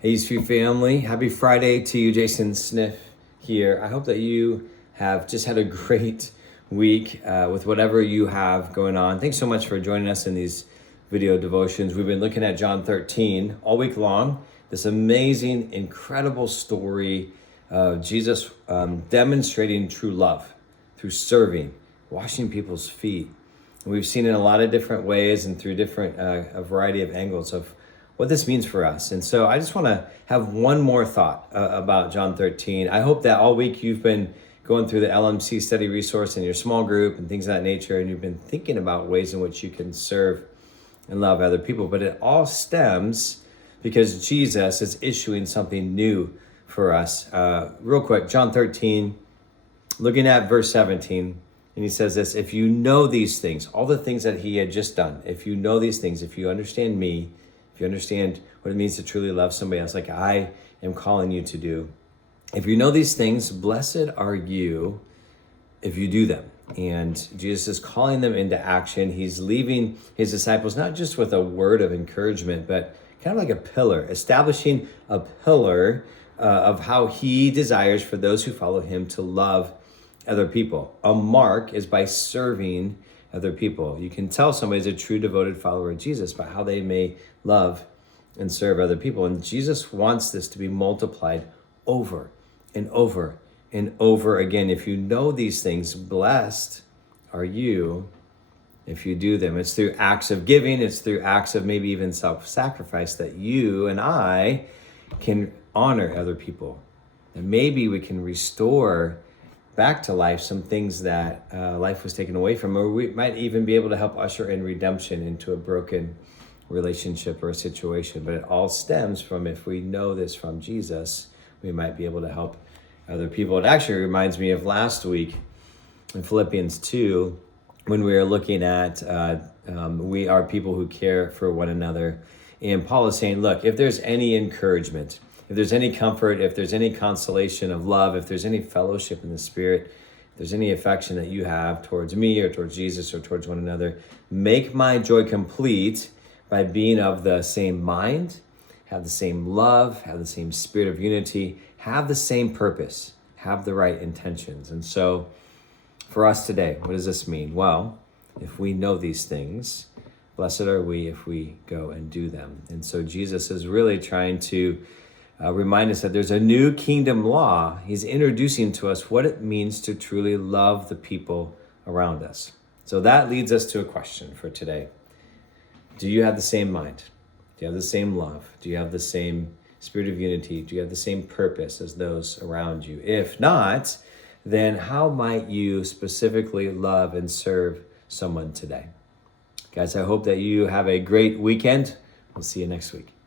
Hey, Eastview family. Happy Friday to you. Jason Sniff here. I hope that you have just had a great week with whatever you have going on. Thanks so much for joining us in these video devotions. We've been looking at John 13 all week long. This amazing, incredible story of Jesus demonstrating true love through serving, washing people's feet. And we've seen it in a lot of different ways and through different, a variety of angles of what this means for us. And so I just want to have one more thought about John 13. I hope that all week you've been going through the LMC study resource in your small group and things of that nature, and you've been thinking about ways in which you can serve and love other people. But it all stems because Jesus is issuing something new for us. Real quick, John 13, looking at verse 17, and he says this: if you know these things, all the things that he had just done, if you know these things, if you understand me, if you understand what it means to truly love somebody else like I am calling you to do, if you know these things, blessed are you if you do them. And Jesus is calling them into action. He's leaving his disciples not just with a word of encouragement, but kind of like a pillar, establishing a pillar of how he desires for those who follow him to love other people. A mark is by serving other people. You can tell somebody's a true devoted follower of Jesus by how they may love and serve other people. And Jesus wants this to be multiplied over and over and over again. If you know these things, blessed are you if you do them. It's through acts of giving. It's through acts of maybe even self-sacrifice that you and I can honor other people. And maybe we can restore back to life some things that life was taken away from, or we might even be able to help usher in redemption into a broken relationship or a situation. But it all stems from, if we know this from Jesus, we might be able to help other people. It actually reminds me of last week in Philippians 2, when we were looking at we are people who care for one another. And Paul is saying, look, if there's any encouragement, if there's any comfort, if there's any consolation of love, if there's any fellowship in the Spirit, if there's any affection that you have towards me or towards Jesus or towards one another, make my joy complete by being of the same mind, have the same love, have the same spirit of unity, have the same purpose, have the right intentions. And so for us today, what does this mean? Well, if we know these things, blessed are we if we go and do them. And so Jesus is really trying to remind us that there's a new kingdom law. He's introducing to us what it means to truly love the people around us. So that leads us to a question for today. Do you have the same mind? Do you have the same love? Do you have the same spirit of unity? Do you have the same purpose as those around you? If not, then how might you specifically love and serve someone today? Guys, I hope that you have a great weekend. We'll see you next week.